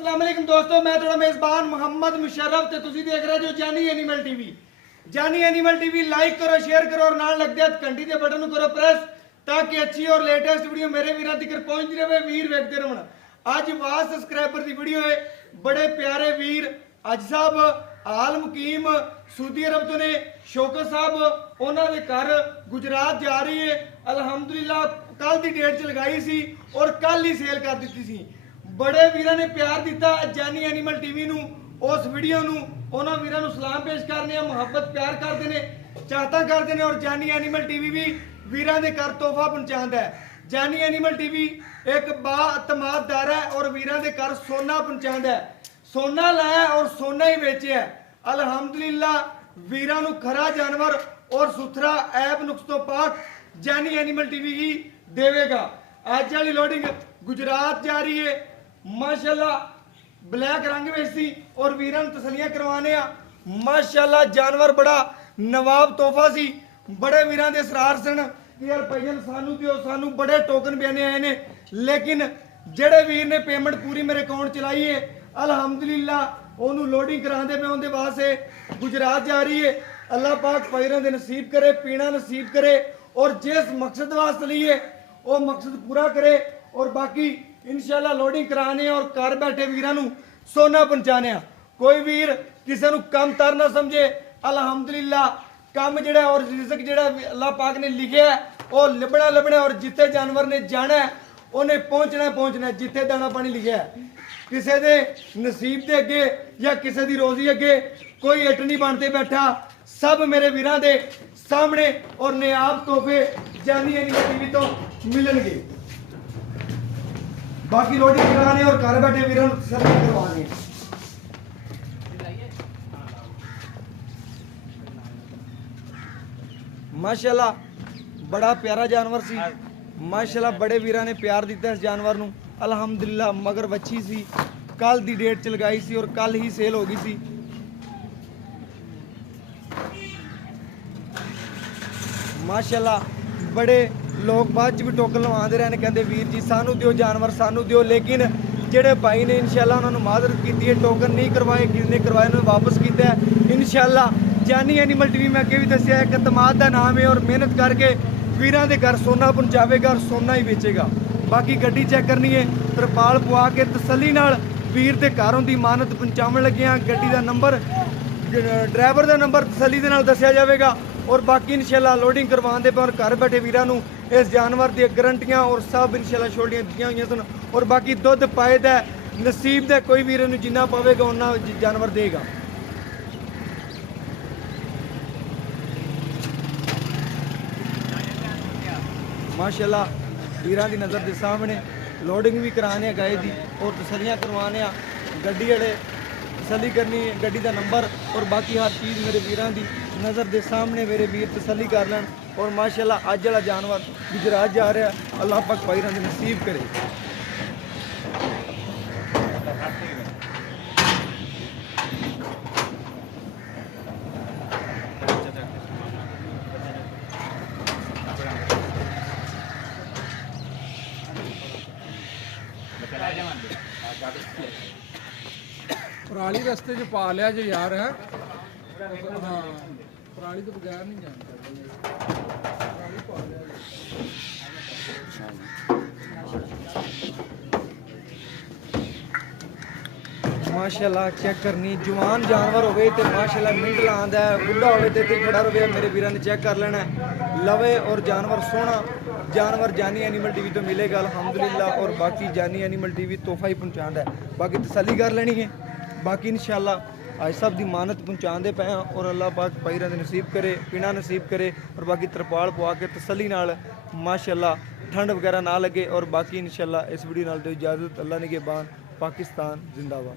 अस्सलाम वालेकुम दोस्तों, मैं थोड़ा मेज़बान मोहम्मद मुशर्रफ ते तुसी देख रहे हो जानी एनिमल टीवी। जानी एनिमल टीवी लाइक करो, शेयर करो और नाल लग जाए घंटी के बटन करो प्रेस ताकि अच्छी और लेटेस्ट वीडियो मेरे वीर तक पहुंचती रहे। वीर वेखते रहना। आज वाह सब्सक्राइबर की वीडियो है। बड़े प्यारे वीर अज साहब आल मुकीम सऊदी अरब तो ने शौकत साहब उन्होंने घर गुजरात जा रही है। अलहमदुलिल्लाह कल की डेट च लगाई सी और कल ही सेल कर दी सी। बड़े वीरां ने प्यार दिता जानी एनिमल टीवी नू। उस वीडियो नू उन्हां वीरां नू सलाम पेश करने आ, मुहब्बत प्यार करते हैं, चाहता करते हैं और जानी एनिमल टीवी भी वीरां दे घर तोहफा पहुंचाता है। जानी एनिमल टीवी एक बाअतमाद दारा है और वीरां दे घर सोना पहुंचाता है। सोना लाया और सोना ही बेचे है। अलहमदुलिल्लाह वीरां नू खरा जानवर और सुथरा ऐब नुक्स तो पाक जानी एनिमल टीवी ही देवेगा। अज वाली लोडिंग गुजरात जा रही है। माशाल्लाह ब्लैक रंग में सी और वीरां नू तसलियां करवाने आ। माशाल्लाह जानवर बड़ा नवाब तोहफा सी। बड़े वीरां दे सरार सन कि यार भाईजान सानू दिओ, सानू बड़े टोकन बयाने आए ने, लेकिन जेड़े वीर ने पेमेंट पूरी मेरे अकाउंट चलाई है अलहमदुलिल्लाह ओनू लोडिंग करांदे मैं उनके वास्ते गुजरात जा रही है। अल्लाह पाक पैरों दे नसीब करे, पीना नसीब करे और जिस मकसद वास्ते लिए वो मकसद पूरा करे। और बाकी इंशाल्लाह लोडिंग कराने और घर बैठे वीरां नू सोना पहुंचाने। कोई वीर किसी नू कम तर ना समझे। अलहमदुलिल्लाह कम जिहड़ा और रिज़्क जिहड़ा अल्लाह पाक ने लिखिया है वो लभना और जिथे जानवर ने जाना है उन्हें पहुंचना जिथे दाना पानी लिखिया है। किसी दे नसीब के अगे या किसी दी रोजी अगे कोई इट नहीं बनते बैठा। सब मेरे वीरां दे सामने और नियाब तोहफे जानी एनिमल टीवी तो मिलणगे। बाकी रोटी कराने और घर बैठे वीरां नू तसल्ली करवाने। माशाल्लाह बड़ा प्यारा जानवर सी। माशाल्लाह बड़े वीरां ने प्यार दिता इस जानवर नू। अलहमदुलिल्लाह मगर बच्ची सी, कल दी डेट च लगाई सी और कल ही सेल हो गई सी। माशाल्लाह बड़े लोग बाद च भी टोकन लवाते रहे, कहते वीर जी सानू दिओ जानवर सानू दिओ, लेकिन जेड़े भाई ने इंशाल्लाह उन्होंने मादरत की है, टोकन नहीं करवाए, किसने करवाए उन्होंने वापस किया है। इंशाल्लाह जानी एनिमल टीवी मैं अगे भी दसिया एक एतमाद का नाम है और मेहनत करके वीरां दे घर सोना पहुंचावेगा और सोना ही बेचेगा। बाकी गड्डी चेक करनी है, तरपाल पवा के तसल्ली नाल वीर दे घरों की मानत पहुंचावन लगे हैं। गड्डी का नंबर ड्राइवर का नंबर तसल्ली दे नाल दसिया जाएगा और बाकी इंशाल्लाह लोडिंग करवाने पर घर बैठे वीरां नू इस जानवर दी गारंटियां और सब इंशाल्लाह छोड़ियां दित्तियां हुई सन। और बाकी दुध पाए दा नसीब दे कोई वीर नू जिन्ना पवेगा उन्ना जानवर देगा। माशाल्लाह वीरां दी नज़र के सामने लोडिंग भी कराने गाय दी और तसलियां करवाने। गड्डी वाले तसली करनी है, गड्डी का नंबर और बाकी हर चीज़ मेरे वीरां दी नज़र के सामने मेरे वीर तसली कर लैन। और माशाल्लाह अज वाला जानवर गुजरात जा रहा है। अल्लाह पाक भाईरां दी नसीब करे। पराली रस्ते च पा लिया जो यार है। हाँ पराली तो बगैर नहीं जाना। माशाल्लाह चेक करनी जवान जानवर होवे ते माशाल्लाह मिंट लांदा है, बुढ़ा होवे ते खड़ा रहे मेरे वीरां ने चेक कर लेना लवे। और जानवर सोना जानवर जानी एनिमल टीवी तो मिलेगा अल्हम्दुलिल्लाह। और बाकी जानी एनिमल टीवी तोहफा ही पहुंचाता है। बाकी तसल्ली कर लेनी है। बाकी इंशाल्लाह आज सब दी मानत पहुंचाते पे और अल्लाह पाक पैरां दे नसीब करे, पीना नसीब करे और बाकी तरपाल पवा के तसल्ली नाल माशाल्लाह ठंड वगैरह ना लगे। और बाकी इंशाल्लाह इस वीडियो नाल तो इजाज़त। अल्लाह निगहबान। पाकिस्तान जिंदाबाद।